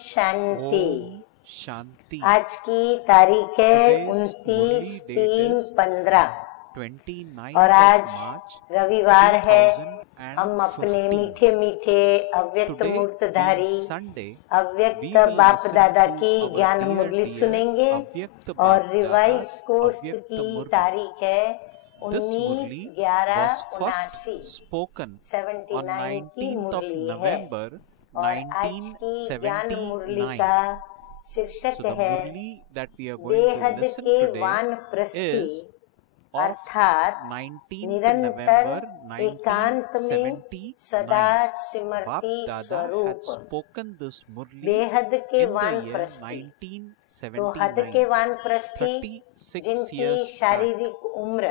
शांति। ओम शांति। आज की तारीख है Today's 29/3/15 29th और of आज March रविवार है। हम अपने 2015. मीठे मीठे अव्यक्त Today मूर्तधारी being Sunday, अव्यक्त we will बाप listen दादा to की our ज्ञान dear, मुरली dear सुनेंगे अव्यक्त और बाप रिवाइज दादा's कोर्स अव्यक्त की मुरली. तारीख है This Murli was first 19/11/79 spoken on 79 की 19th of मुरली है November और आज की ज्ञान मुरली 1979. का शीर्षक So the है Murli that we are going to बेहद listen के today वानप्रस्थी is of अर्थात 19th निरंतर November एकांत में सदा 1979. सिमरती Bap Dada had स्वरूप spoken this Murli बेहद के in the year वानप्रस्थी। तो हद के 1979, वानप्रस्थी 36 जिनकी years back. शारीरिक उम्र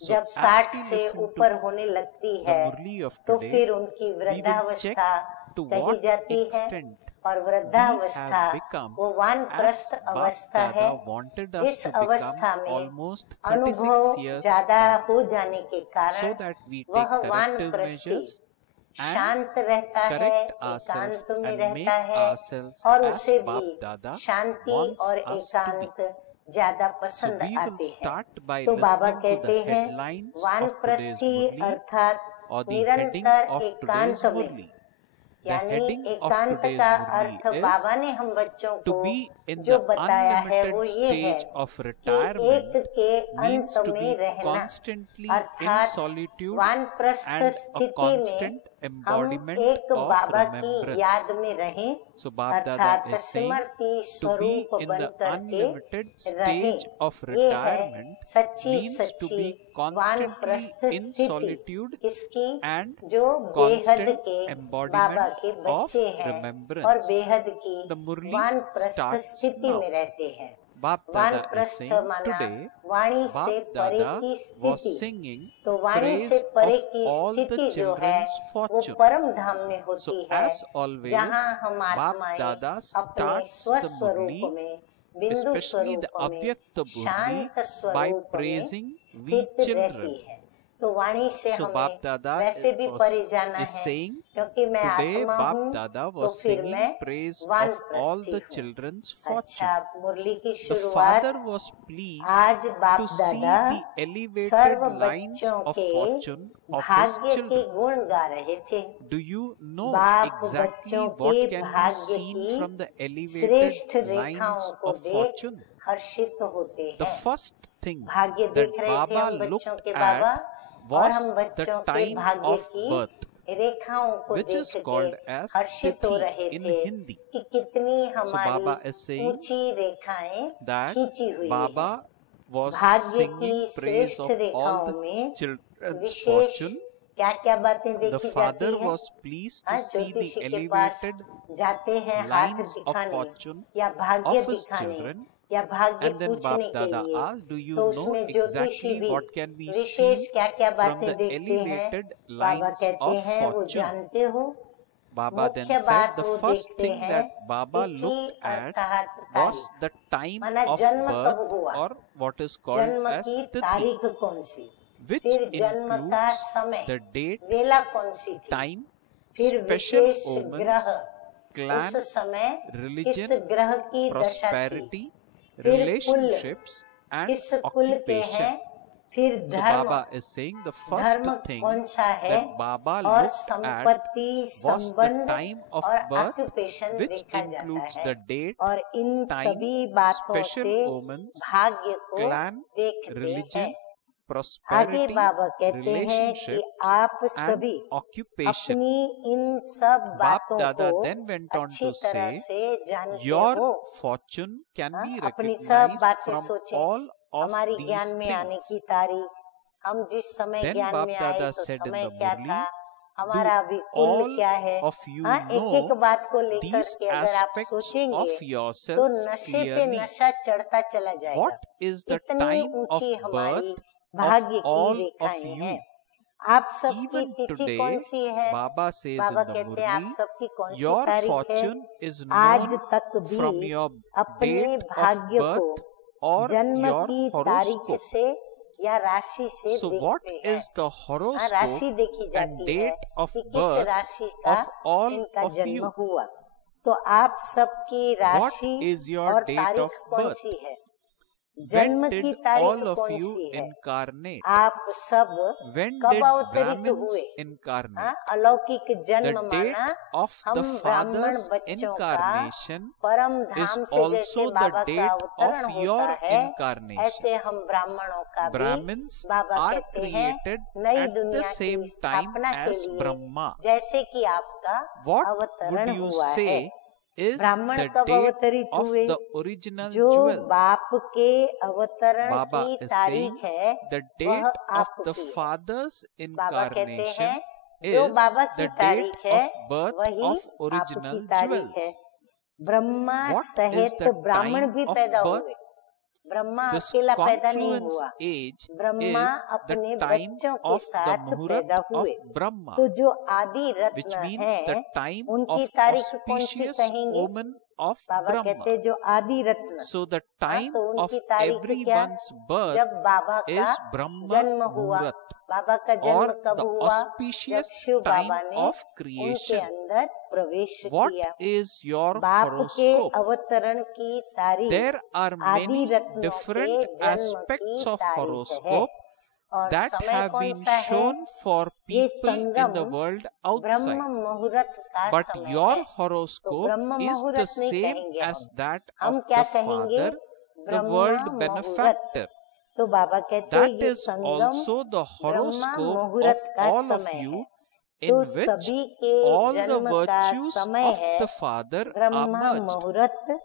So जब as 60 we से listen to ऊपर होने लगती the है Murli of तो today, फिर उनकी we will check वृद्धावस्था to कही what जाती है extent और we वृद्धावस्था have become वो as वानप्रस्थ Bap अवस्था है Dada wanted us जिस to become अवस्था में almost अनुभव 36 years ज्यादा back, हो जाने के so कारण that we take वह corrective वानप्रस्थी measures and शांत रहता है, correct ourselves एकांत में and रहता make है ourselves और as उसे Bap भी Dada शांति wants और us to be. एकांत ज्यादा So पसंद we will आते हैं। start by तो बाबा listening to the कहते हैं headlines of today's वानप्रस्थी Murli अर्थात or the heading निरंतर of एकांत today's में, Murli. The यानी heading of एकांत today's का Murli अर्थ बाबा ने हम बच्चों to को be in जो the बताया है वो unlimited ये है stage of कि retirement एक के means अंत to में be रहना constantly in अर्थात solitude वानप्रस्थ and a स्थिति में constant हम embodiment एक of बाबा की remembrance. याद में रहें So Bap Dada अर्थात is saying Smriti to be स्वरूप in बन the करके unlimited रहे। stage of ये है retirement सच्ची means to सच्ची be constantly वानप्रस्थ in स्थिति solitude इसकी and जो बेहद constant के बाबा embodiment के of बच्चे हैं और remembrance. बेहद की The Murli वानप्रस्थ starts स्थिति now. में रहते हैं। Bap Dada is वानप्रस्थ saying माना today वाणी से Bap परे Dada की was स्थिति। singing तो वाणी praise से परे of की all the स्थिति जो है children's वो fortune. परम धाम में So होती है as always, जहाँ हम Bap आत्माएं Dada अपने starts the स्वस्वरूप Murli, में बिंदु especially the स्वरूप में Avyakta शांत Murli, by स्वरूप में praising we स्थित रहती children. है। तो वाणी से So हमें Bap Dada वैसे भी परे जाना is है saying क्योंकि मैं today आत्मा Bap हूँ Dada तो was फिर singing मैं praise of वानप्रस्थी all the हूँ। children's fortune. अच्छा, मुरली की The शुरुआत father was pleased आज बाप to see दादा the elevated सर्व lines बच्चों of के fortune of his भाग्य के children. गुण गा रहे थे। Do you know बाप exactly बच्चों what के can be भाग्य seen की from the श्रेष्ठ elevated रेखाओं lines को of देख fortune? हर्षित होते The हैं। first thing भाग्य that देख रहे थे Baba हम बच्चों looked के बाबा at और हम was the बच्चों के time भाग्य of की birth, रेखाओं को which is देख called के as हर्षित हो Tithi रहे in थे Hindi. कि कितनी So हमारी Baba is saying ऊंची रेखाएं that खींची हुई हैं। Baba was भाग्य singing की praise श्रेष्ठ of all रेखाओं the में children's विशेष fortune. क्या क्या बातें The देखी father जाती हैं? was pleased to हाँ, see the ज्योतिषी के पास elevated जाते हैं हाथ lines of दिखाने fortune या भाग्य of his दिखाने children, या भाग्य and then पूछने Bap के Dada लिए। asked, do you तो know उसमें ज्योतिषी exactly भी what can be wishes seen क्या क्या from बातें the देखते हैं? elevated बाबा lines कहते of हैं वो fortune? जानते हो। Baba then मुख्य said बात the वो first देखते thing हैं that Baba तिथि looked at अर्थात was तारीख, the time माना of जन्म कब birth, हुआ, or what is called जन्म as की Tithi, तारीख कौन सी, which फिर जन्म का includes समय the date, वेला कौन सी थी, time, फिर special विशेष omens, ग्रह clan, उस समय religion, किस ग्रह की दशा थी, prosperity, फिर relationships, and किस कुल के हैं, occupation. फिर So धर्म, Baba is saying the first धर्म thing कौन सा है that Baba और looked at संपत्ति was the संबंध time of और birth, ऑक्यूपेशन which देखा जाता includes है the date, और इन time, सभी बातों special से omens, भाग्य को clan, देखते religion, हैं। आगे prosperity, बाबा कहते हैं कि relationships, आप and सभी occupation. अपनी इन सब Bap बातों Dada को then went on अच्छी to तरह say, से जानते your हो। fortune can be अपनी सब recognized बातें from सोचें। all of हमारी these ज्ञान में आने things. की तारीख, हम जिस समय Then ज्ञान Bap में आए Dada तो said in समय the क्या Murli, था, हमारा अभी कुल all क्या है। of you हाँ, एक एक know बात को लेकर these के अगर आप aspects सोचेंगे of तो yourselves नशे पे clearly. नशा चढ़ता चला जाएगा। What is the इतनी time of ऊंची हमारी birth भाग्य of की all of रेखाएं you? हैं। आप सबकी Even तिथि today, कौन सी है? Baba says Baba in the कहते हैं आप Murli, सबकी कौन सी your तारीख है? fortune is आज known तक भी from your अपने date of भाग्य को birth or जन्म your की तारीख horoscope. से या राशि से So what देखते हैं। is the राशि horoscope देखी and जाती है date of कि किस birth राशि का of all इनका of जन्म you? हुआ। तो आप सबकी What राशि is your और date तारीख of कौन birth? सी है? When जन्म did की all तारीख of कौन you सी है? incarnate? आप सब When कब did अवतरित Brahmins हुए? incarnate? अलौकिक The जन्म date माना of हम the ब्राह्मण Father's बच्चों का incarnation परम is धाम से जैसे also the बाबा का date अवतरण of होता your है, incarnation. ऐसे हम ब्राह्मणों का भी Brahmins बाबा are कहते हैं created नई at the दुनिया की same time स्थापना के as लिए, Brahma. जैसे कि आपका What अवतरण would you हुआ है। say is ब्राह्मण the कब date अवतरित of हुए? the original जो jewels? बाप के अवतरण Baba की is तारीख saying है, the वह date of the आपकी है। Father's बाबा कहते incarnation हैं जो is बाबा की the date तारीख है, of birth वही of original आपकी तारीख jewels. है। ब्रह्मा What is सहित the ब्राह्मण time भी of पैदा birth? हुए। ब्रह्मा This अकेला पैदा नहीं confluence हुआ, age ब्रह्मा is the अपने time बच्चों के of the साथ Muhurat पैदा of हुए। Brahma, तो जो आदि which रत्न means the है, time उनकी of तारीख कौन सी auspicious कहेंगे? omen of बाबा कहते Brahma. हैं जो आदि रत्न, So the time तो of उनकी तारीख क्या? everyone's birth जब बाबा का is Brahma जन्म हुआ। Muhurat, बाबा का जन्म or कब the हुआ? जब auspicious शिव time बाबा ने of उनके creation. अंदर प्रवेश What किया। is your बाप के horoscope? अवतरण की तारीख There are आदि many रत्नों के different जन्म aspects की of तारीख है। horoscope और that समय have कौन been सा है? shown for ये people in Sangam the world Brahma outside. मुहूर्त का But समय your है। तो horoscope ब्रह्म is the मुहूर्त नहीं same कहेंगे as हम। that हम of क्या the कहेंगे? Father, the ब्रह्मा world मुहूर्त। benefactor. तो बाबा कहते हैं That ये is Sangam also the Brahma horoscope of मुहूर्त का all of समय you, है। in तो which सभी के all the जन्म का virtues समय of है। the Father are Brahma merged. मुहूर्त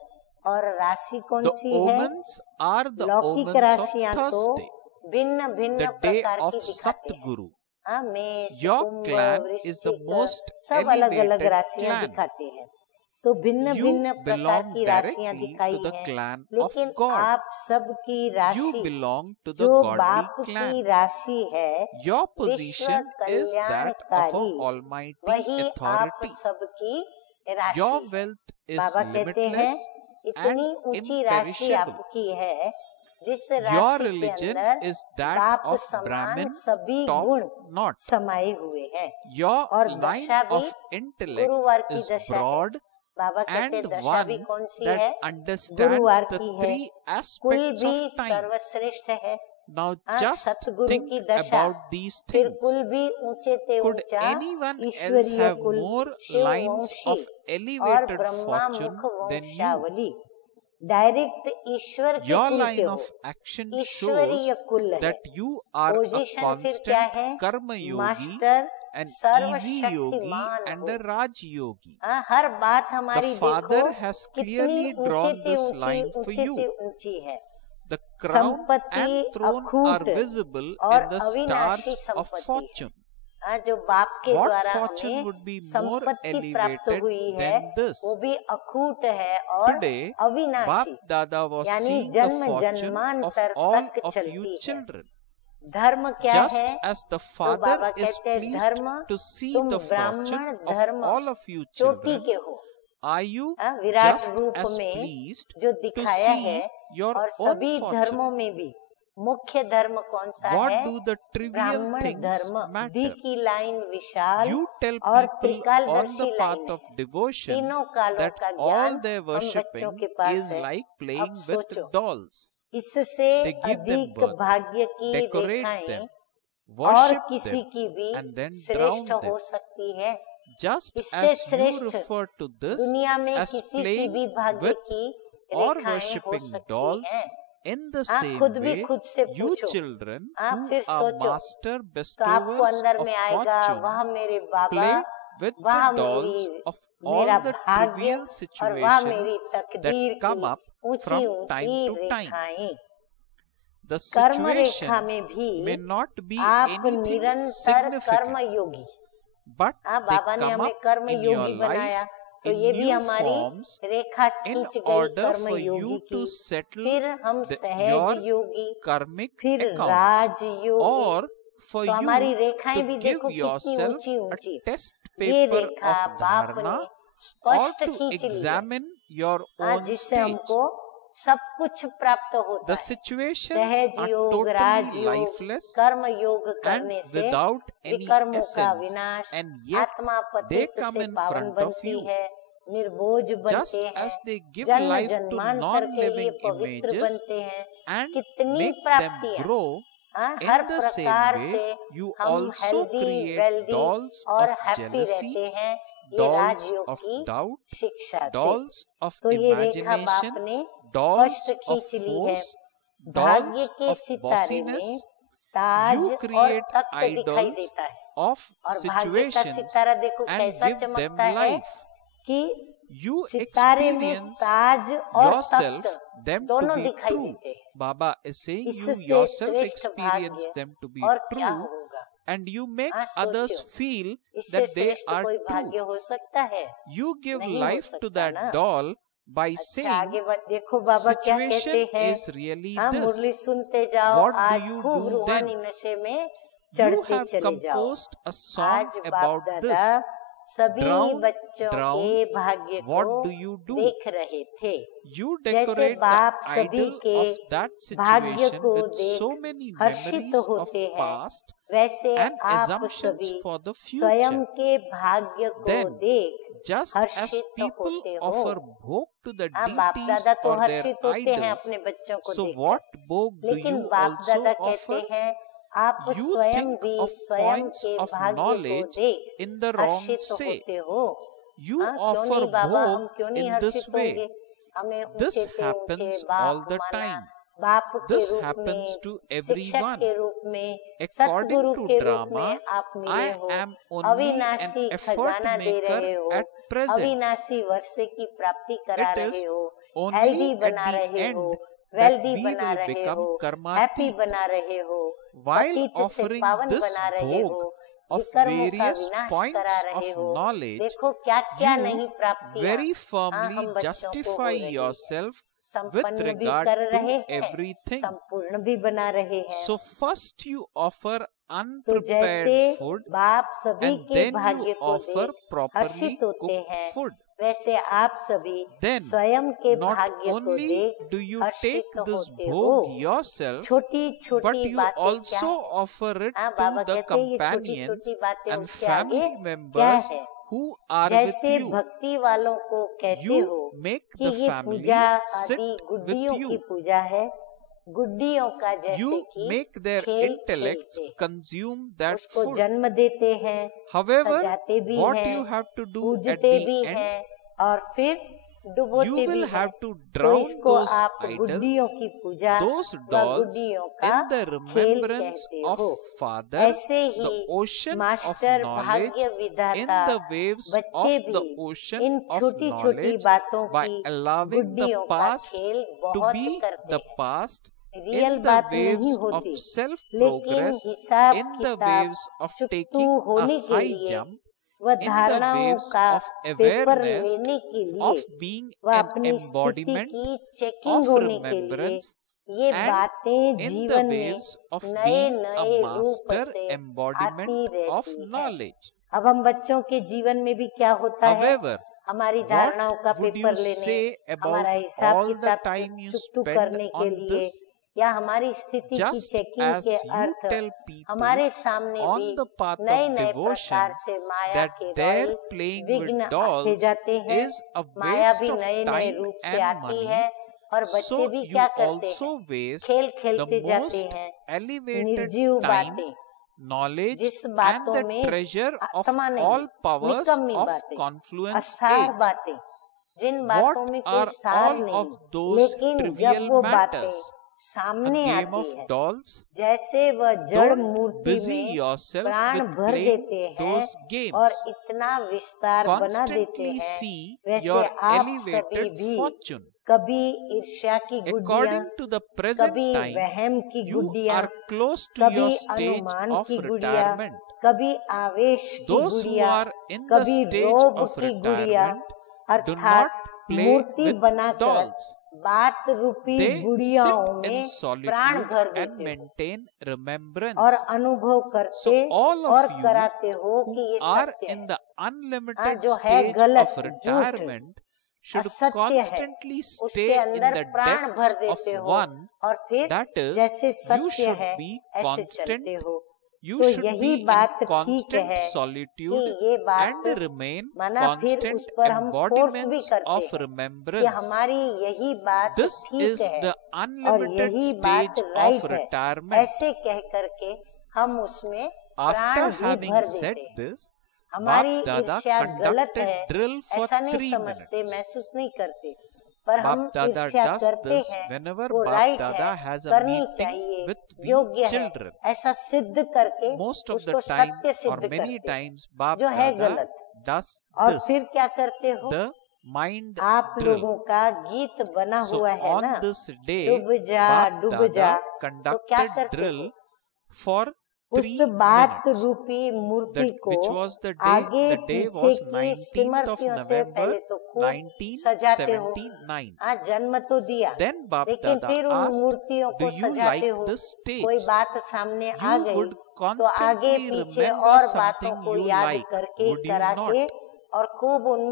और राशि कौन The सी है? omens are the लौकिक omens of राशियां तो Thursday, भिन्न भिन्न the day प्रकार of की दिखाते हैं। Satguru. मेष, Your Kumbh, clan is the वृश्चिक, most सब अलग अलग elevated राशियां clan. दिखाते हैं। तो भिन्न You भिन्न प्रकार belong की राशियां directly दिखाई to the हैं, clan of लेकिन God. आप सबकी You राशि belong to the जो godly बाप की clan. राशि है, Your विश्व position is that of कल्याणकारी, an almighty वही आप authority. सबकी राशि Your है। wealth is बाबा कहते हैं limitless इतनी and ऊंची राशि imperishable. आपकी है जिस Your राशि के religion अंदर is that बाप of समान Brahmin सभी top गुण knot. समाये हुए हैं। Your और line दशा भी of intellect गुरुवार की is दशा है। broad बाबा कहते हैं and दशा भी one कौन सी that है? understands गुरुवार the की है। three कुल aspects भी of time. सर्वश्रेष्ठ है। Now just सतगुरु think की दशा, about these फिर things. कुल भी ऊंचे ते Could ऊंचा anyone else ईश्वरीय have कुल more शिव lines वंशी of और elevated ब्रह्मा fortune मुख than you? वंशावली। डायरेक्ट ईश्वर के Your कुल के line हो, of action ईश्वरीय shows कुल है। that you are a position फिर क्या है? constant karma yogi, master an easy सर्वशक्तिमान yogi and हो। a raj yogi. हर बात हमारी The Father देखो has कितनी clearly ऊंचे drawn ते this ऊंची line for ऊंचे you. ते ऊंची है। The crown संपत्ति and throne अखूट are visible और in the अविनाशी stars of संपत्ति fortune. जो बाप के What द्वारा fortune हमें would be more संपत्ति प्राप्त elevated हुई है, than this? वो भी अखूट है और Today, अविनाशी, Bap Dada was यानी seeing the जन्म fortune of जन्मांतर all तक of चलती you है। children. धर्म क्या Just है? as the तो Father बाबा is कहते हैं pleased धर्म, to see तुम the ब्राह्मण fortune of धर्म all of you चोटी children, के हो। are you विराट just रूप as में pleased जो to दिखाया है, see your और own सभी fortune? धर्मों में भी मुख्य धर्म कौन सा What है? do the trivial ब्राह्मण things धर्म। दी matter? की लाइन विशाल You tell और people on त्रिकालदर्शी the line path है। of devotion तीनों कालों that का all ज्ञान their हम बच्चों worshipping के पास is है। like अब playing with सोचो, dolls. इससे They give them अधिक birth, भाग्य की decorate रेखाएं them, और worship किसी them, की भी and then श्रेष्ठ drown them. हो सकती है। Just इससे as you श्रेष्ठ refer to this दुनिया में as किसी की playing भी भाग्य with की or रेखाएं हो worshipping सकती dolls, हैं। in the आप same खुद भी way, खुद से you पूछो, children आप who फिर are सोचो, master तो आपको bestowers अंदर of में आएगा, fortune, वह मेरे बाबा, play with वह the dolls मेरी of all मेरा the भाग्य trivial और वह मेरी situations तकदीर that come की up ऊंची from ऊंची time to time. रेखाएं। The कर्म रेखा situation में भी may not be आप anything निरंतर कर्म significant, Yogi. but Baba they ने come हमें up कर्म in your योगी बनाया, life तो in ये भी new हमारी forms रेखा in खींच गई order कर्म for योगी you to की। settle फिर हम your सहज योगी, karmic फिर accounts, Raj Yogi. or for तो हमारी you रेखाएं to भी give देखो कितनी yourself ऊंची a ऊंची। test ये paper रेखा of बाप ने dharana, or स्पष्ट to खींच ली है, examine your own जिससे stage. हमको सब कुछ प्राप्त होता The है। situations सहज are योग, राज totally योग, lifeless कर्म योग and करने से without any विकर्मों का essence, विनाश, and yet आत्मा they पतित come से in पावन front of बनती you. है। निर्बोझ just बनते हैं, as they give जन्म life to जन्मांतर के लिए non-living पवित्र images बनते हैं। and कितनी make them प्राप्तियां, grow, हाँ, in हर the same प्रकार way, से you हम also healthy, create wealthy dolls और of हैप्पी jealousy, रहते हैं। ये dolls राजयोग of की doubt, शिक्षा से। dolls of तो ये रेखा imagination, बाप ने dolls स्पष्ट of खींच ली है। force, भाग्य dolls के of सितारे में bossiness. ताज You और create तख्त दिखाई idols देता है। of और भाग्य का situations सितारा देखो and कैसा give them चमकता है life. कि You सितारे में experience ताज और yourself तख्त them to दोनों be दिखाई true. देते हैं। Baba is saying you इससे yourself श्रेष्ठ experience भाग्य them to be और क्या true, होगा? and you make हाँ, others सोचो, feel इससे that they श्रेष्ठ are कोई true. भाग्य हो सकता है? You give नहीं हो life to सकता that ना। doll by अच्छा, saying आगे देखो बाबा क्या कहते situation हैं। is really हाँ, मुरली this. सुनते जाओ। What do आज you खूब do रूहानी then? नशे में You चढ़ते have चले जाओ। composed a song आज बाप about दादा this. सभी Drown, बच्चों drown. के भाग्य What को do you do? देख रहे थे। You जैसे decorate the बाप सभी idol के of that भाग्य situation को with देख so many Harshit memories of होते हैं, past वैसे and आप assumptions सभी for the स्वयं future. के भाग्य को Then, देख just as हर्षित people होते हो। offer bhog to the हाँ, बाप deities दादा तो or their हर्षित होते हैं idols, अपने बच्चों को so देखकर। what bhog do लेकिन you बाप also दादा offer? कहते हैं आप You स्वयं think भी of स्वयं points के of भाग्य को knowledge देख in the wrong Harshit say. होते हो। You हाँ, क्यों offer नहीं बाबा, हम bhog क्यों नहीं in this हर्षित way. होंगे? हमें This ऊंचे से ऊंचे happens बाप all the माना, time. बाप के This रूप happens में, to शिक्षक everyone. के रूप में, According सतगुरु to के रूप drama, में आप I मिले हो। am only an अविनाशी effort खजाना दे maker रहे हो, at present. अविनाशी वर्षे की प्राप्ति करा It is रहे हो, only हेल्दी at बना the रहे हो, end that वेल्दी we बना will रहे become हो, karmaतीत. हैप्पी बना रहे हो, While पतित से offering पावन this बना रहे bhog हो, of विकर्मों का various विनाश points करा of रहे हो। knowledge, देखो क्या क्या you नहीं प्राप्तियां very हम firmly बच्चों को हो justify रही है। yourself with संपन्न भी regard कर to रहे हैं, everything. संपूर्ण भी बना रहे हैं। So first you offer तो unprepared जैसे food बाप सभी and के then भाग्य you को offer देख properly हर्षित होते cooked हैं, food. वैसे आप सभी Then स्वयं के not भाग्य को only देख do you Harshit take this होते हो। bhog yourself, छोटी but छोटी you बातें क्या also है? offer it हाँ, to बाबा the कहते हैं ये छोटी companions छोटी बातें and उसके आगे family क्या members है? who are with जैसे you. भक्ति वालों को कहते You हो make कि the ये family पूजा sit आदि with गुड्डियों की you. पूजा है, गुड्डियों का जैसे You कि make their खेल intellects खेलते हैं, consume that उसको food. जन्म देते हैं, However, सजाते भी what हैं, you have to do at पूजते the भी end, हैं और फिर you डुबोते भी will हैं। have to तो drown इसको those आप गुड्डियों idols, की पूजा those व dolls, गुड्डियों का in the खेल remembrance कहते of हो। Father, ऐसे the he ocean of master knowledge, भाग्य in विधाता the waves बच्चे of the भी ocean इन of छोटी छोटी knowledge, बातों by की allowing the गुड्डियों का past खेल to बहुत be करते the हैं। past, रियल in the बात नहीं waves of होती, लेकिन self-progress, हिसाब in the किताब waves of चुकतू taking a होने के high लिए jump, व in the धारणाओं waves का of पेपर awareness लेने के of लिए being व an अपनी स्थिति embodiment की चेकिंग of होने के लिए remembrance, ये and बातें in the जीवन में waves of नए being a नए रूप master से embodiment आती of रहती है। knowledge. अब हम बच्चों के जीवन में भी क्या होता है, However, हमारी what धारणाओं का would you पेपर लेने, say about हमारा हिसाब all the किताब time you चुकतू spend करने के on लिए this? या हमारी स्थिति की Just चेकिंग as के you अर्थ tell people हमारे सामने on भी the path नए of नए devotion प्रकार से माया that के their रॉयल playing विघ्न with आते dolls जाते हैं, is a माया waste भी of नए नए time रूप से and आती money, है और बच्चे so भी you क्या करते also हैं, waste खेल the खेलते जाते most हैं। elevated निर्जीव time, बातें, knowledge, जिस and बातों the में treasure of आत्मा नहीं, all powers निकम्मी of बातें, confluence असार age. बातें, जिन बातों What में कोई are सार all नहीं, of those लेकिन जब trivial वो बातें matters? A सामने game आती of है, dolls? जैसे वह जड़ Don't मूर्ति busy में yourself प्राण with भर playing देते हैं those games. और इतना विस्तार बना देते Constantly हैं, see वैसे your आप सभी elevated भी fortune. कभी ईर्ष्या की गुड्डियां, According to the present कभी time, वहम की you गुड्डियां, are close to कभी your stage अनुमान of की गुड़िया, retirement. कभी आवेश की Those who गुड़िया, are in the कभी stage रोब of की गुड़िया, retirement do अर्थात not play मूर्ति with बनाकर dolls. बात रूपी They गुड़ियाओं sit in में प्राण solitude भर and देते हो maintain remembrance. और अनुभव करते So all of और you कराते हो कि who ये are सत्य in है। the unlimited जो है stage गलत, of झूठ, retirement should असत्य है, constantly उसके stay in अंदर the प्राण भर depths of देते हो one, और फिर that is, जैसे you सत्य should है be ऐसे constant चलते हो। You तो should be यही in बात ठीक constant है कि solitude ये बात and remain माना फिर constant उस पर हम फोर्स भी embodiments करते of हैं कि remembrance. हमारी यही बात This ठीक is है the और unlimited यही बात stage of राइट है, retirement. ऐसे कह करके हम उसमें After प्राण भी having भर said देते हैं। this, हमारी Bap Dada ईर्ष्या गलत conducted है drill for ऐसा नहीं 3 समझते, minutes. महसूस नहीं करते, पर हम Bap Dada ईर्ष्या does करते this हैं, whenever वो Bap राइट Dada है, has a करनी meeting चाहिए, with we योग्य है, children. ऐसा सिद्ध करके Most of the उसको time सत्य or सिद्ध many करते times Bap जो है Dada गलत। does और this, फिर क्या करते हो, the mind आप drill. लोगों का गीत बना So हुआ है on ना, this day, डूब जा Bap डूब जा, Dada तो क्या conducted करते drill हो, for उस 3 बात minutes. रूपी मूर्ति That को which was the day, आगे the day पीछे was की 19th of स्मृतियों से November पहले तो खूब सजाते हो, 1979. हाँ जन्म तो दिया, Then Bap लेकिन Dada फिर उन asked, मूर्तियों do को you सजाते like हो, this stage? कोई बात सामने आ You गई would तो आगे constantly पीछे remember और बातों something को you याद like, करके would you करा not? के और खूब उन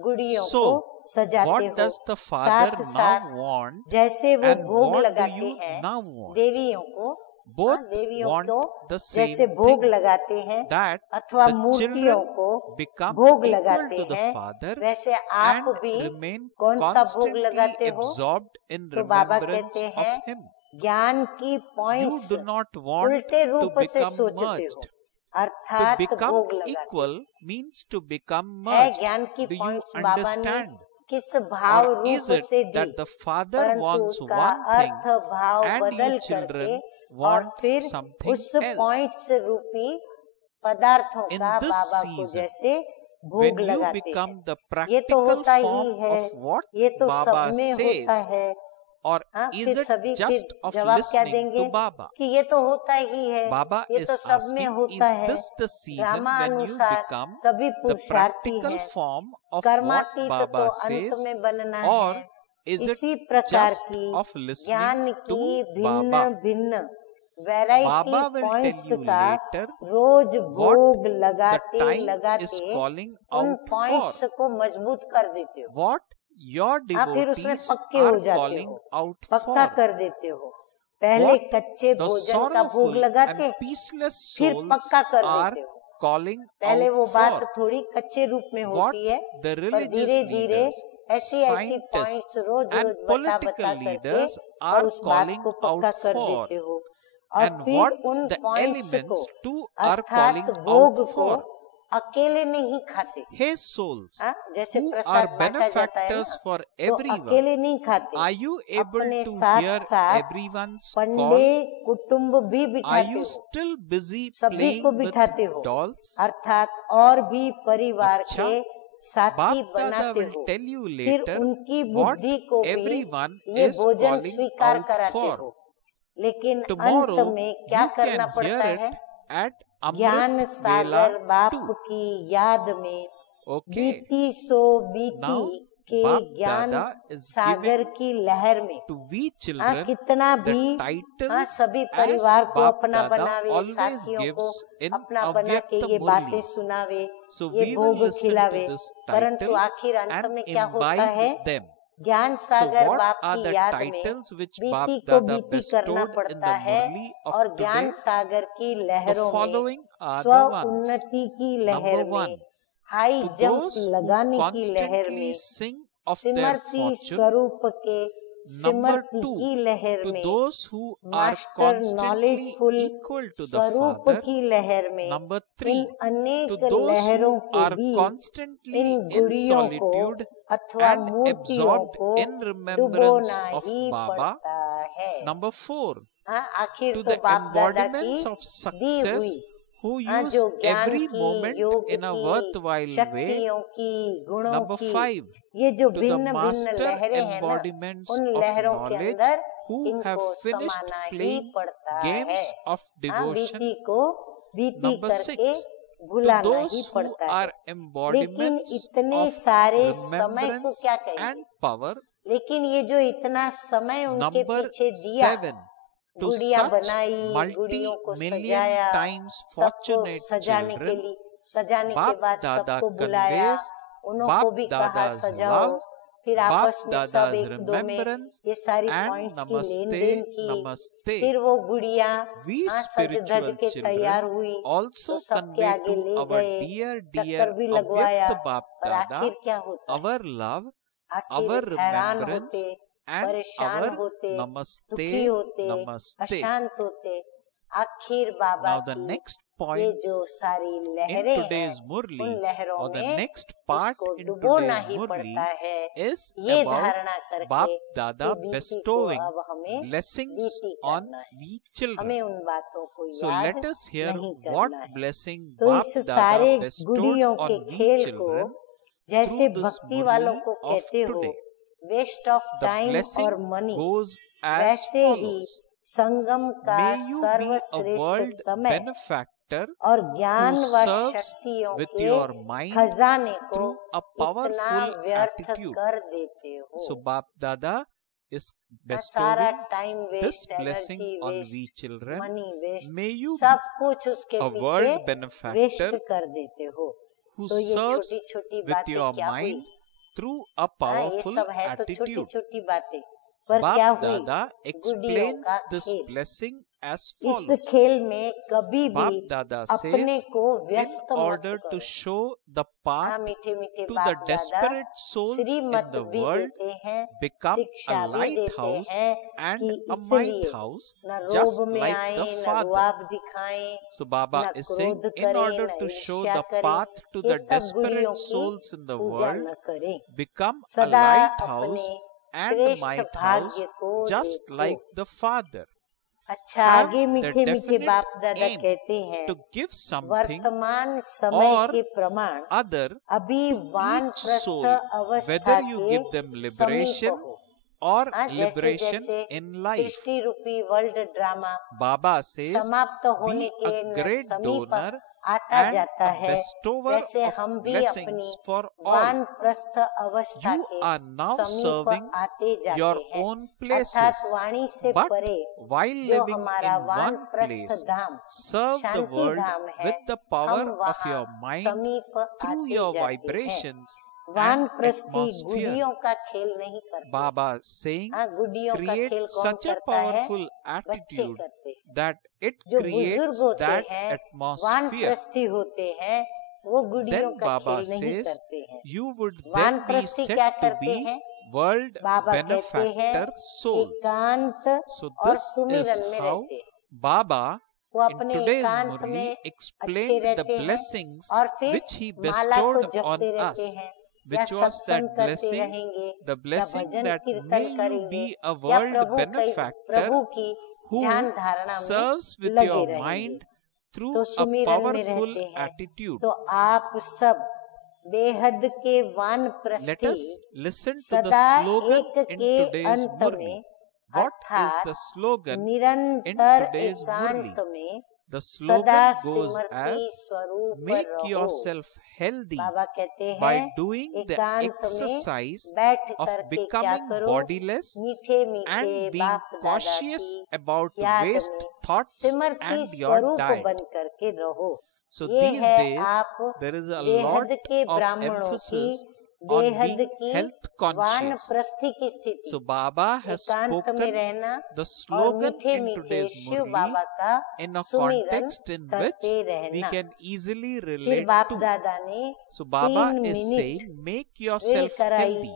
गुड़ियों So, को सजाते what हो, does the Father साथ now साथ want जैसे वो and भोग what do लगाते you हैं now want? देवियों को, Both देवियों want को the जैसे same भोग thing, लगाते हैं that अथवा the मूर्तियों children को become भोग equal लगाते to the हैं, Father वैसे आप and भी remain कौन सा भोग constantly लगाते हो, absorbed in तो बाबा remembrance कहते of हैं Him. ज्ञान की You points do not want उल्टे to रूप से become सोचते हो, merged. To अर्थात become भोग लगाते equal means to become है। merged. ज्ञान की Do you पॉइंट्स बाबा ने understand? किस भाव Or रूप is it से दी, that the Father परंतु wants उसका one thing अर्थ भाव and बदल you करके children और want फिर something उस else? पॉइंट्स रूपी पदार्थों In का this बाबा को season, जैसे भोग when you लगाते हैं, become the ये तो practical होता ही form है, of what ये तो Baba सब में says, होता है, or हाँ, is फिर it सभी just फिर of जवाब क्या listening देंगे to Baba? कि ये तो होता ही है, Baba ये is तो सब में asking, होता is है, this the season when you रामानुसार become सभी the पुरुषार्थी practical हैं, form of what कर्मातीत तो Baba अंत says, में बनना or है। is it इसी प्रकार just की of listening ज्ञान to की भिन्न Baba? भिन्न variety Baba will tell points you का later रोज what भोग the लगाते time is लगाते calling उन out पॉइंट्स for, को मजबूत कर देते हो, what your आप फिर उसमें devotees पक्के हो are जाते calling हो, out पक्का for. कर देते हो। पहले What कच्चे the भोजन का भोग sorrowful लगाते, and peaceless फिर souls पक्का कर are देते हो। calling पहले वो out बात for, थोड़ी कच्चे रूप में what होती है, the पर religious धीरे धीरे leaders, ऐसी ऐसी scientists पॉइंट्स रोज and रोज बता political बता करके leaders और are उस बात calling को पक्का out कर for, देते हो, और and फिर what उन the पॉइंट्स को elements too are अर्थात calling भोग out को for. अकेले नहीं खाते, Hey souls, हाँ, जैसे who प्रसाद are बांटा जाता है benefactors ना, for तो everyone, अकेले नहीं खाते, are you able अपने to साथ hear साथ everyone's पंडे call? कुटुंब भी Are बिठाते you हो, still busy सभी playing को with बिठाते हो, dolls? अर्थात और भी परिवार अच्छा, के साथी Bap Dada बनाते will हो, tell you फिर later उनकी what बुद्धि को भी everyone ये is भोजन calling स्वीकार out कराते for. हो, लेकिन अंत Tomorrow में क्या you करना can पड़ता hear है, it at ज्ञान Amrit सागर Vela बाप too. की याद में Okay, बीती सो बीती now के Bap ज्ञान Dada is सागर giving की लहर में, to we हाँ, children कितना the भी, titles हाँ, सभी as परिवार को Bap अपना Dada बनावे, always साथियों को gives in अपना बना के Avyakta ये बातें Murlis. सुनावे, So ये we will भोग listen to खिलावे, this परंतु title आखिर अंत and में क्या होता है, imbibe them. ज्ञान So सागर what बाप are की the याद में titles which बीती Bap को Dada बीती करना bestowed in पड़ता the है, Murli of और ज्ञान today? सागर की The लहरों में following are स्व the ones. उन्नति की Number लहर में, one, high to jump those who लगाने की लहर constantly में, sing of their सिमरती fortune. स्वरूप के Number सिमरती two, की लहर to में, those who are master constantly knowledgeful equal to the स्वरूप Father. की लहर में, Number इन three, अनेक to those लहरों who के are beach constantly in in गुड़ियों को solitude अथवा and मूर्तियों absorbed को in remembrance डुबोना of he Baba. पड़ता है। Number four, हाँ, आखिर to तो the बाप दादा की embodiments of दी success हुई, who हाँ, use जो ज्ञान every की, moment योग in a की, worthwhile way. शक्तियों की, गुणों Number की, five, ये जो to the भिन्न भिन्न master लहरें हैं ना, embodiments उन of लहरों के knowledge अंदर who have इनको finished समाना ही playing पड़ता games है। of हाँ, devotion. बीती को बीती Number करके six, to भुलाना ही those who पड़ता है। are लेकिन embodiments इतने of सारे समय को remembrance क्या and कहेंगे, power. लेकिन ये जो इतना समय उनके Number पीछे दिया, seven, to गुड़िया such बनाई, गुड़ियों को multi-million सजाया, times सबको fortunate सजाने के children, लिए, सजाने के Bap बाद Dada सबको बुलाया, conveys उन्हों को भी Bap कहा Dada's सजाओ, love फिर आपस में सब Bap-Dada's एक दो में remembrance ये सारी and पॉइंट्स की Namaste, लेन देन की। Namaste. फिर वो गुड़िया We सज spiritual धज के तैयार children हुई also तो सबके convey आगे to ले our गए, dear चक्कर भी लगवाया, Avyakt पर Bap-Dada आखिर क्या होता है? our love, आखिर our हैरान remembrance होते, and परेशान our होते, Namaste, दुखी होते, Namaste. अशांत होते। आखिर बाबा Now the की next ये point जो सारी in लहरें हैं today's उन Murli, लहरों or the में next part उसको in डुबोना today's ही Murli पड़ता है, is ये about धारणा करके Bap-Dada कि बीती को bestowing अब हमें blessings बीती on करना है, we children. हमें उन बातों को So याद let us hear नहीं what करना है। blessing तो इस Bap-Dada सारे bestowed गुड़ियों on के we खेल को children जैसे through this भक्ति वालों Murli को of कहते हो today. Waste of The time blessing और मनी, goes as वैसे ही follows. संगम का May you be a सर्वश्रेष्ठ world समय benefactor और ज्ञान who व serves शक्तियों with के your mind खजाने को through a इतना powerful व्यर्थ attitude. कर देते हो। So Bap-Dada is सारा bestowing time this waste, blessing energy on waste, we children. Money waste, May you सब कुछ उसके a पीछे world वेस्ट benefactor कर देते हो। who तो ये serves छोटी छोटी with बातें your क्या हुई? mind through a हाँ, ये powerful सब है तो छोटी attitude. छोटी बातें, पर क्या हुई? Bap-Dada गुड़ियों explains का this खेल। blessing as इस follows. खेल में कभी भी Bap-Dada अपने says, को in व्यस्त मत order to करो। show the हाँ, path मीठे मीठे to बाप the दादा desperate souls in Shrimad the भी world, देते हैं, become शिक्षा a भी देते lighthouse हैं and कि a इसलिए lighthouse, न just रोब में like आए, the न Father. रुआब दिखाएं, So Baba न is saying, क्रोध in करें, order न to show ईर्ष्या the करें, path to ये the सब गुड़ियों desperate की souls in the Puja world, न करें। become a सदा lighthouse अपने and श्रेष्ठ lighthouse, भाग्य को just देखो। like the Father. अच्छा, Have आगे the मीठे मीठे definite बाप दादा aim कहते हैं, to give something वर्तमान समय or के प्रमाण other अभी to each वानप्रस्थ soul, अवस्था whether you के give them समीप liberation हो। or हाँ, जैसे liberation जैसे in life. सृष्टि रूपी वर्ल्ड ड्रामा Baba says, समाप्त होने be के a great समीप donor आता and जाता a है, bestower वैसे of हम भी blessings अपनी for all. वानप्रस्थ अवस्था You के are now समीप serving आते जाते your हैं, own अर्थात places, वाणी से but परे while जो living हमारा in one वानप्रस्थ place, Dham serve the Shanti world धाम है, with the हम power of वहाँ your mind समीप through आते your जाते हैं। vibrations and वानप्रस्थी atmosphere. गुड़ियों का खेल नहीं करते। Baba saying, हाँ, गुड़ियों का create खेल कौन such a करता है? powerful बच्चे attitude करते हैं। that it जो बुजुर्ग creates होते that हैं, atmosphere. वानप्रस्थी होते हैं, वो गुड़ियों Then का Baba खेल नहीं says, करते हैं। you would then be वानप्रस्थी क्या said to करते be हैं? world बाबा कहते हैं benefactor souls. एकांत So और this is सुमिरन में how रहते हैं। Baba वो in अपने today's एकांत Murli में अच्छे explained the रहते हैं blessings और फिर which he माला को bestowed on जपते us, रहते हैं, या which was सत्संग that करते blessing, रहेंगे, the या blessing भजन that कीर्तन may you करेंगे, be a या world benefactor प्रभु की who ध्यान धारणा में serves with लगे your रहेंगे। mind through तो a सुमिरन में powerful रहते हैं। attitude. तो आप सब बेहद के Let वानप्रस्थी us listen to the सदा slogan एक in के today's अंत Murli. में, What is अर्थात the slogan in निरंतर today's Murli? एकांत में The सदा slogan goes सिमरती as, स्वरूप make रहो। yourself healthy बाबा कहते by हैं doing the एकांत में exercise बैठ of करके क्या becoming करो, bodiless मीठे मीठे and being बाप दादा cautious की about याद waste में thoughts सिमरती and your स्वरूप diet. बन करके रहो। So ये these है days आप there is a बेहद lot के of ब्राह्मणों की emphasis on बेहद being की health conscious. वानप्रस्थी की स्थिति, So Baba has एकांत में spoken रहना the और slogan मीठे in मीठे today's शिव Murli बाबा का in a सुमिरन context in which करते we रहना। can easily फिर relate बाप to. दादा ने So Baba 3 is minute saying, make yourself कराई। healthy.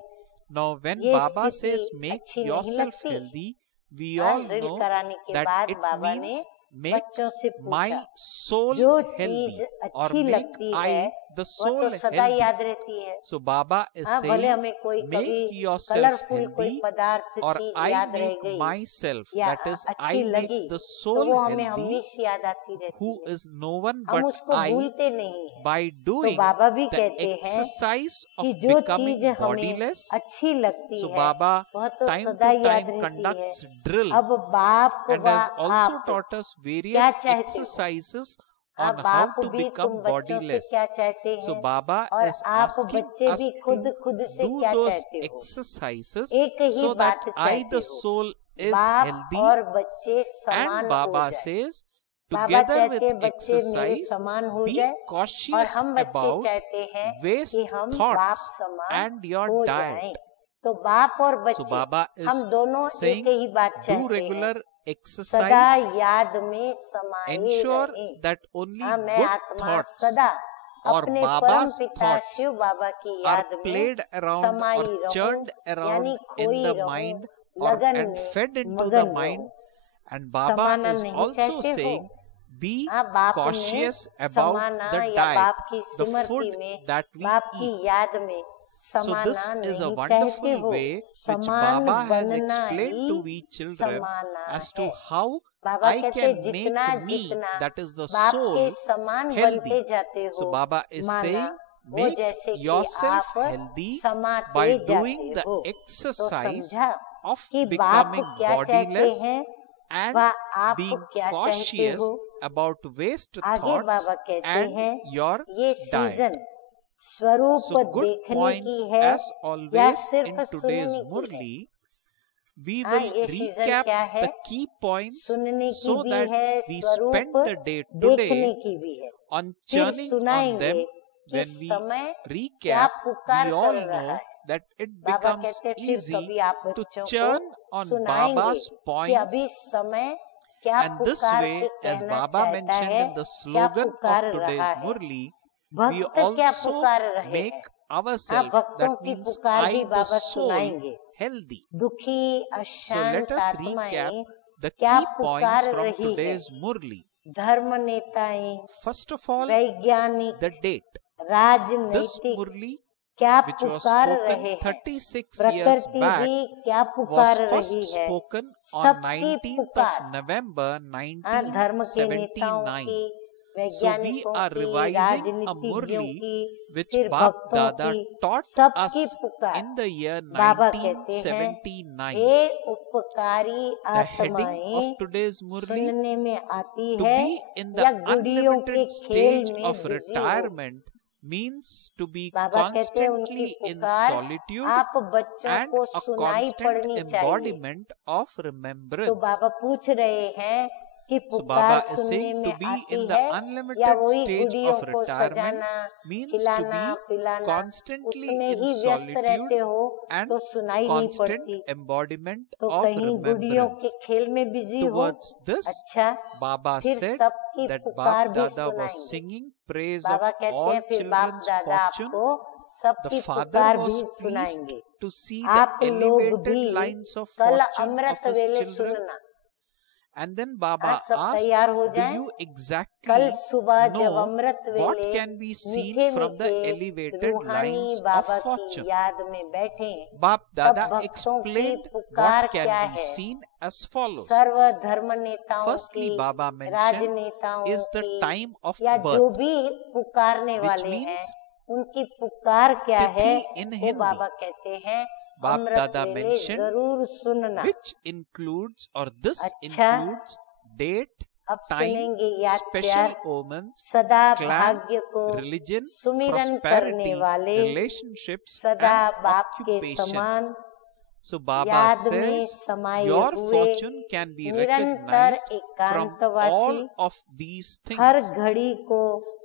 Now when ये Baba स्थिति says make अच्छी नहीं yourself लगती। healthy, we हाँ, all ड्रिल know कराने के that बाद it बाबा ने means make बच्चों से my पूछा, soul जो healthy चीज or अच्छी make लगती है I the वह soul तो सदा healthy. याद रहती है। So Baba is हाँ, भले saying, हमें कोई make कभी yourself कलरफुल कोई healthy पदार्थ or चीज I याद रह make गई myself, या that is I अच्छी make लगी, the तो soul वो हमें healthy, हमेशा याद आती रहती who है, is no one हम but उसको I, भूलते नहीं है। by तो doing बाबा भी the कहते हैं exercise कि of जो becoming चीज हमें bodiless. अच्छी लगती So है Baba वह तो time सदा to याद time रहती है। conducts drill अब बाप and व has also आप taught us क्या various चाहते हो? exercises हाँ, on how बाप to भी become तुम बच्चों से bodiless. क्या चाहते So हैं Baba और is आप asking बच्चे us भी to खुद से do क्या those चाहते हो। exercises एक ही so that बात I, चाहते the हो, soul, is बाप healthy. और बच्चे समान And हो Baba जाए। says, बाबा together with चाहते हैं बच्चे मेरे exercise, समान हो be जाए और cautious हम बच्चे about चाहते हैं waste कि हम बाप thoughts समान and your हो diet. जाएं। तो बाप और So बच्चे Baba हम is दोनों saying, एक ही बात do चाहते regular हैं, सदा exercise, याद में समाये ensure रहें। that only हाँ, मैं good आत्मा thoughts सदा और अपने परम Baba's पिता thoughts शिव बाबा की are याद में played around समाई or रहूं, churned around यानी in खोई the रहूं, mind or लगन and में fed into the मगन mind. रहूं। And Baba समाना is नहीं also चाहते हो? saying, be हाँ, बाप में cautious about समाना the या diet, बाप की the स्मृति food में, that we बाप की eat. याद में So समाना this is a नहीं चाहते wonderful हो। way which समान Baba has बनना explained to he we children समाना as to है। how बाबा I कहते can make जितना me, जितना that is the बाप के soul, समान healthy. बनते जाते हो, So Baba is माना saying, वो make जैसे कि yourself आप healthy समाते by जाते doing the हो। तो exercise समझा of कि बाप becoming क्या चाहते bodiless हैं and व आप being क्या चाहते cautious हो। about waste आगे thoughts बाबा कहते and हैं your ये diet. सीजन स्वरूप So good देखने points की है as या always सिर्फ in सुनने today's की है। Murli. We हाँ, will ये सीजन recap क्या है? the key points सुनने की so भी that है, we स्वरूप spend the day देखने today की भी है। on फिर churning on सुनाएंगे them. कि When we समय क्या recap, पुकार we कर all रहा know है। that it बाबा becomes कहते हैं फिर easy कभी आप to बच्चों churn को on सुनाएंगे Baba's कि points. अभी समय क्या And this पुकार way, के as कहना Baba चाहता mentioned है, in the क्या slogan of पुकार रहा today's है। Murli, we भक्त क्या also पुकार रहे हैं। make हाँ, ourselves, भक्तों that की means पुकार भी I, the बाबा soul, सुनाएंगे। healthy. दुखी So अशांत let us recap आत्माएं the क्या key points पुकार from रही है। today's Murli. धर्म नेताएं, First of all, वैज्ञानिक, the date. This राजनीतिक Murli, क्या which was पुकार spoken रहे हैं। 36 years प्रकृति back, भी क्या was पुकार first रही है। spoken on सबकी 19th of पुकार, November हाँ, धर्म के नेताओं 1979. की, So we वैज्ञानिकों are की, revising a राजनीतिज्ञों Murli की, which फिर Bap भक्तों Dada की, taught सबकी us पुकार। in the year बाबा कहते हैं 1979. हे उपकारी The heading आत्माएं of today's Murli, सुनने में आती to है be in the या गुड़ियों के unlimited खेल stage में of बिजी हो। retirement, means to be बाबा कहते हैं उनकी constantly in पुकार solitude आप बच्चों and को a सुनाई constant पड़नी चाहिए। embodiment of तो remembrance. बाबा पूछ रहे हैं कि So पुकार Baba is सुनने saying to में be आती in the है या unlimited वही stage गुड़ियों of को retirement सजाना, means to खिलाना be पिलाना constantly उसमें in ही व्यस्त रहते solitude हो and तो सुनाई नहीं constant पड़ती। embodiment तो of कहीं गुड़ियों remembrance. के खेल में बिजी हो। Towards this, अच्छा, Baba फिर said सबकी that पुकार Bap भी Dada was सुनाएंगे। singing praise of बाबा कहते all हैं फिर बाप children's दादा fortune. आपको The सबकी father पुकार भी was pleased सुनाएंगे। to see आप the लोग elevated भी lines of कल fortune अमृत of his वेले children. सुनना। And then हाँ, Baba सब asked, तैयार हो do जाएं। you कल exactly सुबह जब know अमृत what वेले can be seen मीठे from the मीठे elevated रूहानी lines of बाबा की fortune? याद में बैठे Bap तब Dada भक्तों की explained पुकार what क्या can be है। seen as follows. सर्व धर्म नेताओं Firstly, की, Baba mentioned राजनेताओं is the की time of या जो birth, भी पुकारने which वाले हैं means उनकी पुकार क्या है तिथि in वो Hindi. बाबा कहते हैं Bap अमृत Dada वेले mentioned, जरूर सुनना। which includes or this अच्छा, includes date, अब time, सुनेंगे याद special प्यार, omens, सदा clan, भाग्य को religion, सुमिरन करने prosperity, वाले, relationships सदा and बाप के occupation. समान So Baba याद में says समाये your हुए, fortune can be निरंतर recognized from एकांतवासी, all of these her things. घड़ी को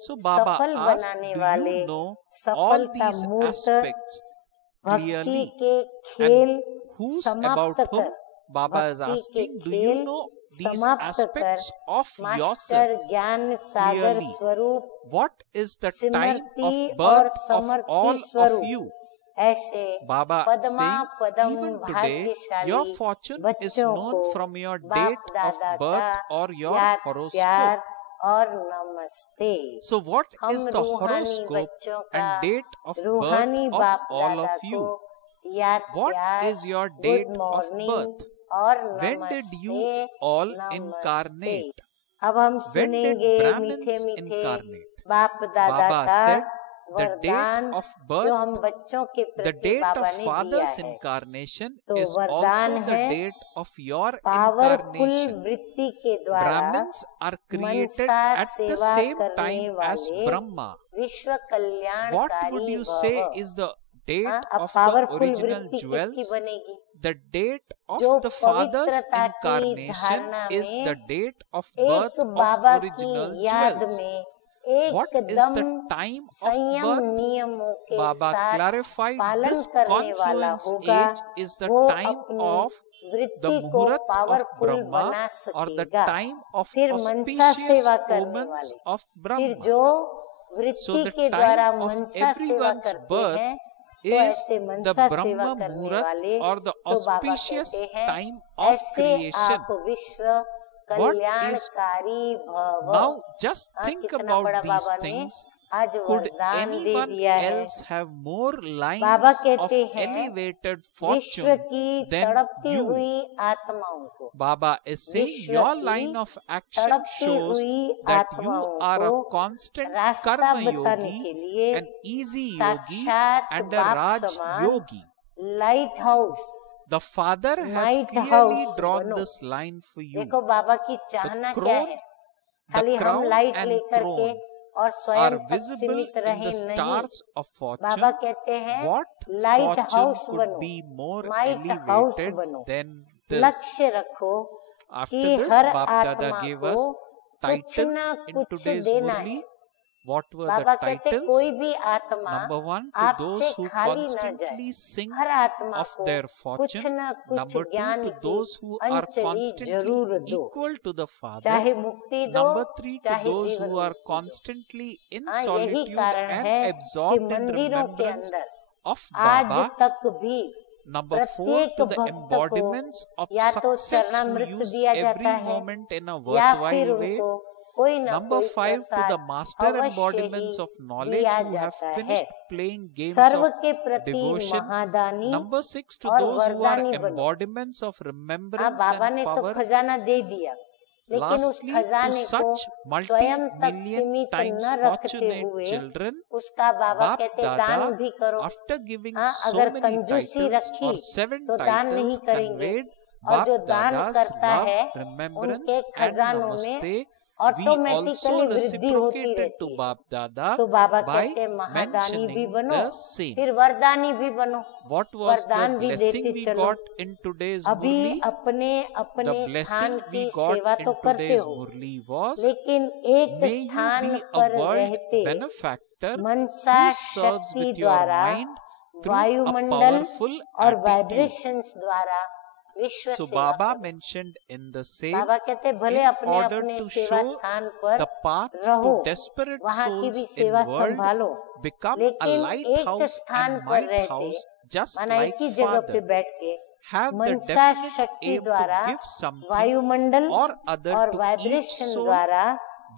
So Baba सफल asked, बनाने do वाले, you know all सफलता these मूर्त, aspects भक्ति clearly? के खेल And who's समाप्त about whom? कर, Baba is भक्ति के asking, do खेल you know these समाप्त कर, aspects of मास्टर yourselves ज्ञान सागर clearly? स्वरूप, What is the time सिमरती of और birth of समर्थी all of स्वरूप। you? ऐसे Baba Padma saying, Padma even today, your भाग्यशाली fortune is बच्चों known को from your बाप date of दादा birth का or your याद horoscope. प्यार और नमस्ते। So what हम is the रूहानी horoscope बच्चों का and date of रूहानी birth बाप of all दादा of को you? याद What प्यार, is your good date of morning birth? और When नमस्ते। did you all नमस्ते। incarnate? अब हम When did सुनेंगे Brahmins मीठे मीठे incarnate? बाप दादा Baba का said the date वरदान of जो हम birth, बच्चों के the प्रति date बाबा of ने दिया father's है। incarnation तो is वरदान also the है date of your powerful incarnation. वृत्ति के द्वारा Brahmins are created Mansa at the सेवा same करने time as वाले Brahma. विश्व What कल्याणकारी would you वह। say is the date हाँ, अब of the पावरफुल original वृत्ति किसकी jewels? बनेगी? The date of जो the father's पवित्रता की incarnation धारणा is में the date of birth एक of बाबा की original याद jewels. में What is the एकदम time of संयम birth? नियमों के Baba साथ clarified पालन this करने वाला confluence होगा, age is the वो time अपनी of the वृत्ति को Muhurat of पावरफुल Brahma बना or the सकेगा। time of फिर मनसा auspicious सेवा करने omens वाले, of फिर Brahma. जो So वृत्ति the के time द्वारा of मनसा सेवा everyone's करते birth हैं, तो is ऐसे the मनसा सेवा Brahma करने Muhurat वाले or the तो बाबा auspicious कहते हैं time of ऐसे creation. आप विश्व What is कल्याणकारी भव। now? Just हाँ, think कितना about बड़ा these बाबा ने things. आज Could वरदान दे anyone दिया है। else have more lines Baba of कहते हैं elevated विश्व fortune की than तड़पती you? हुई आत्माओं को, Baba is saying विश्व your की line of action तड़पती shows हुई that you आत्माओं are को a constant रास्ता karma बताने yogi, के लिए an easy yogi, साक्षात and a बाप Raj समान yogi. Light house, The Father has Light clearly house drawn बनो। this line for you. देखो बाबा की चाहना क्या crown, है, खाली हम crown लाइट and लेकर के throne और स्वयं are तक visible सीमित in रहे the नहीं। stars of Baba fortune. कहते हैं What light fortune house could बनो, be more might house elevated बनो, than this? लक्ष्य रखो After कि this, हर Bap Dada आत्मा gave को us कुछ titles न in कुछ today's देना Murli. है। What were बाबा the कहते titles? कोई भी आत्मा Number 1, to आपसे those who खाली न constantly जाए, sing हर आत्मा of को their कुछ fortune. न कुछ Number 2, ज्ञान to की those who are अंचली constantly जरूर दो, equal to the Father. चाहे मुक्ति दो Number 3, to चाहे those जीवन who are मुक्ति दो। constantly in हाँ, यही solitude कारण and है कि absorbed in मंदिरों के remembrance अंदर of आज Baba. तक भी Number 4, प्रत्येक to the भक्त को embodiments of या तो success who चरणामृत use दिया every जाता है moment in a या फिर worthwhile way. उनको कोई न Number कोई 5, to the प्रसाद master अवश्य embodiments ही of knowledge दिया who have जाता है। finished playing games serve of के प्रति devotion. महादानी Number 6, to और those who are वरदानी बनो। embodiments of हाँ, remembrance बाबा and ने तो power. खजाना दे दिया, लेकिन उस Lastly, खजाने to को such स्वयं तक multi-million सीमित times न रखते fortunate हुए children, उसका बाबा Bap कहते दान Dada, भी करो। after giving हाँ, so अगर many कंजूसी titles रखी or 7 तो दान titles नहीं करेंगे, conveyed और जो Bap दान Dada's करता love, है remembrance उनके and खजानों में namaste, we ऑटोमेटिकली also वृद्धि होती reciprocated to रहती है। Bap Dada तो बाबा by कहते हैं महादानी भी mentioning बनो, the same. फिर वरदानी भी बनो। What was the वरदान भी blessing देते we चलो। got in today's अभी Murli? अपने The अपने स्थान blessing की we got सेवा in तो करते today's हो, Murli was, लेकिन एक may you स्थान be a पर world रहते benefactor मनसा who serves शक्ति with your द्वारा mind through a वायुमंडल powerful और attitude. वाइब्रेशंस द्वारा विश्व So सेवा Baba करो। mentioned in the same, बाबा कहते भले in अपने order अपने to सेवा show स्थान पर the path रहो, to desperate वहाँ की souls भी in सेवा world, संभालो, become a लेकिन एक lighthouse स्थान and पर might रहते house just माना like एक ही जगह पे Father, बैठ के have the मनसा definite शक्ति aim to द्वारा give something वायुमंडल or other और to each वाइब्रेशन soul, द्वारा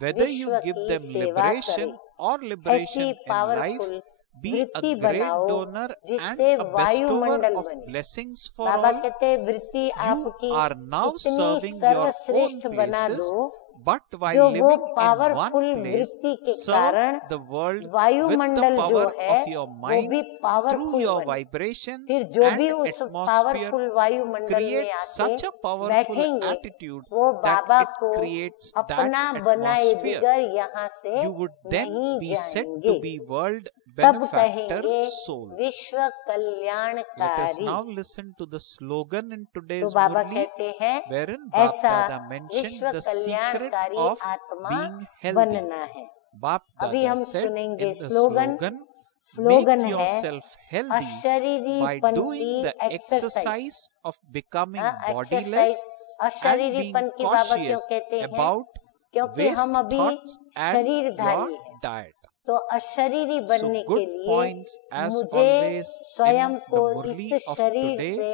whether you विश्व give की them सेवा liberation करें। or liberation ऐसी in life, powerful be a वृत्ति great बनाओ donor and जिससे a bestower वायुमंडल of बने। blessings for Baba all. कहते वृत्ति You आपकी are now इतनी serving your own सर्वश्रेष्ठ बना places, दो but जो while वो living in one powerful place, वृत्ति के serve कारण the world with the वायुमंडल जो power है of your वो mind भी through पावरफुल your बने। vibrations फिर जो भी and उस atmosphere. पावरफुल वायुमंडल में Create आके such a powerful बैठेंगे, attitude वो that बाबा it को creates अपना that बनाए atmosphere. बिगर यहाँ से You would then नहीं be said जाएंगे। to be world तब benefactor कहेंगे souls. विश्व Let us कल्याणकारी। now listen to the slogan in तो today's बाबा Murli, कहते हैं wherein Bap ऐसा Dada mentioned विश्व the secret कल्याणकारी of आत्मा being healthy. बनना है। Bap अभी Dada हम said सुनेंगे in the slogan. slogan, slogan make है yourself healthy by अशरीरीपन doing की the exercise. exercise of becoming हाँ, bodiless एक्सरसाइज and being अशरीरीपन की बाबा क्यों cautious कहते हैं? about क्योंकि waste हम अभी thoughts and शरीरधारी your हैं। diet. तो अशरीरी बनने good के लिए points as मुझे always स्वयं in को the Murli इस of शरीर today. से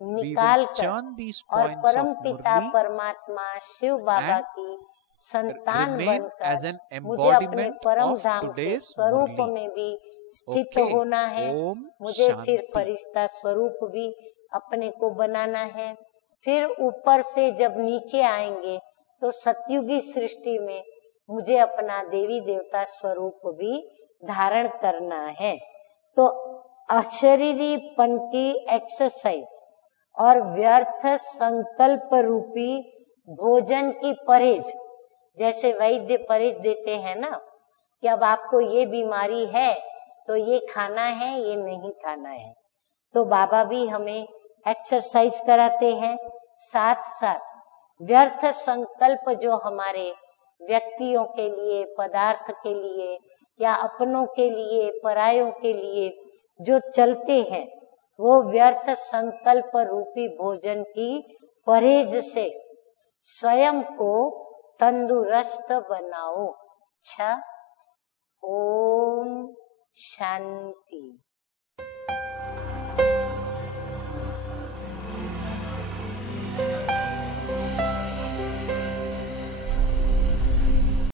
We निकाल will कर churn these और points परम of पिता Murli परमात्मा शिव बाबा and की संतान remain as बनकर an मुझे अपने embodiment परम of धाम के today's स्वरूप Murli. में भी स्थित Okay. होना है। Om मुझे फिर Shanti. फरिश्ता स्वरूप भी अपने को बनाना है। फिर ऊपर से जब नीचे आएंगे तो सतयुगी सृष्टि में मुझे अपना देवी देवता स्वरूप भी धारण करना है। तो अशरीरीपन की एक्सरसाइज और व्यर्थ संकल्प रूपी भोजन की परहेज, जैसे वैद्य परहेज देते हैं ना कि अब आपको ये बीमारी है तो ये खाना है, ये नहीं खाना है। तो बाबा भी हमें एक्सरसाइज कराते हैं, साथ साथ व्यर्थ संकल्प जो हमारे व्यक्तियों के लिए, पदार्थ के लिए या अपनों के लिए, परायों के लिए जो चलते हैं, वो व्यर्थ संकल्प रूपी भोजन की परहेज से स्वयं को तंदुरुस्त बनाओ। अच्छा, ओम शांति।